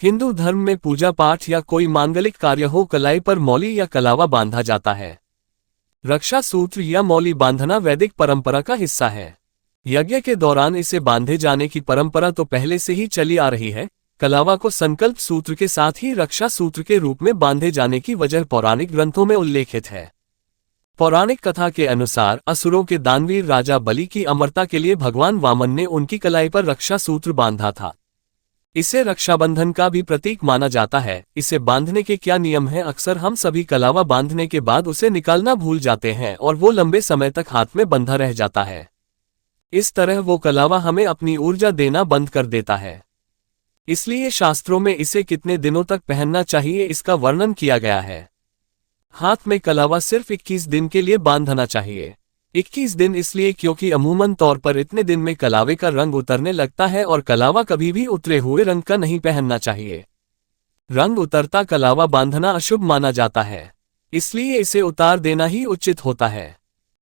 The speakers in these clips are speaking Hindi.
हिंदू धर्म में पूजा पाठ या कोई मांगलिक कार्य हो, कलाई पर मौली या कलावा बांधा जाता है। रक्षा सूत्र या मौली बांधना वैदिक परंपरा का हिस्सा है। यज्ञ के दौरान इसे बांधे जाने की परंपरा तो पहले से ही चली आ रही है। कलावा को संकल्प सूत्र के साथ ही रक्षा सूत्र के रूप में बांधे जाने की वजह पौराणिक ग्रंथों में उल्लेखित है। पौराणिक कथा के अनुसार असुरों के दानवीर राजा बलि की अमरता के लिए भगवान वामन ने उनकी कलाई पर रक्षा सूत्र बांधा था। इसे रक्षाबंधन का भी प्रतीक माना जाता है। इसे बांधने के क्या नियम हैं? अक्सर हम सभी कलावा बांधने के बाद उसे निकालना भूल जाते हैं और वो लंबे समय तक हाथ में बंधा रह जाता है। इस तरह वो कलावा हमें अपनी ऊर्जा देना बंद कर देता है। इसलिए शास्त्रों में इसे कितने दिनों तक पहनना चाहिए इसका वर्णन किया गया है। हाथ में कलावा सिर्फ 21 दिन के लिए बांधना चाहिए। 21 दिन इसलिए क्योंकि अमूमन तौर पर इतने दिन में कलावे का रंग उतरने लगता है और कलावा कभी भी उतरे हुए रंग का नहीं पहनना चाहिए। रंग उतरता कलावा बांधना अशुभ माना जाता है, इसलिए इसे उतार देना ही उचित होता है।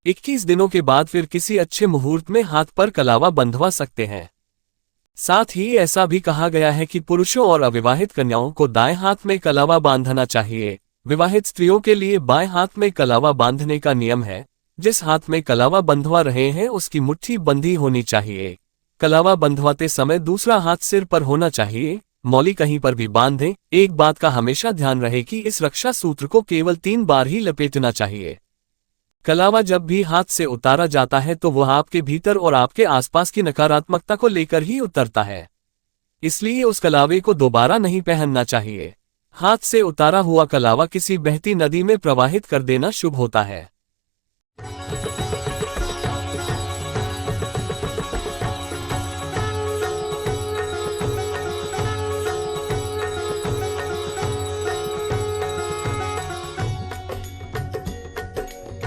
21 दिनों के बाद फिर किसी अच्छे मुहूर्त में हाथ पर कलावा बंधवा सकते हैं। साथ ही ऐसा भी कहा गया है कि पुरुषों और अविवाहित कन्याओं को दाएं हाथ में कलावा बांधना चाहिए। विवाहित स्त्रियों के लिए बाएं हाथ में कलावा बांधने का नियम है। जिस हाथ में कलावा बंधवा रहे हैं उसकी मुट्ठी बंधी होनी चाहिए। कलावा बंधवाते समय दूसरा हाथ सिर पर होना चाहिए। मौली कहीं पर भी बांधें। एक बात का हमेशा ध्यान रहे कि इस रक्षा सूत्र को केवल 3 बार ही लपेटना चाहिए। कलावा जब भी हाथ से उतारा जाता है तो वह आपके भीतर और आपके आसपास की नकारात्मकता को लेकर ही उतरता है, इसलिए उस कलावे को दोबारा नहीं पहनना चाहिए। हाथ से उतारा हुआ कलावा किसी बहती नदी में प्रवाहित कर देना शुभ होता है।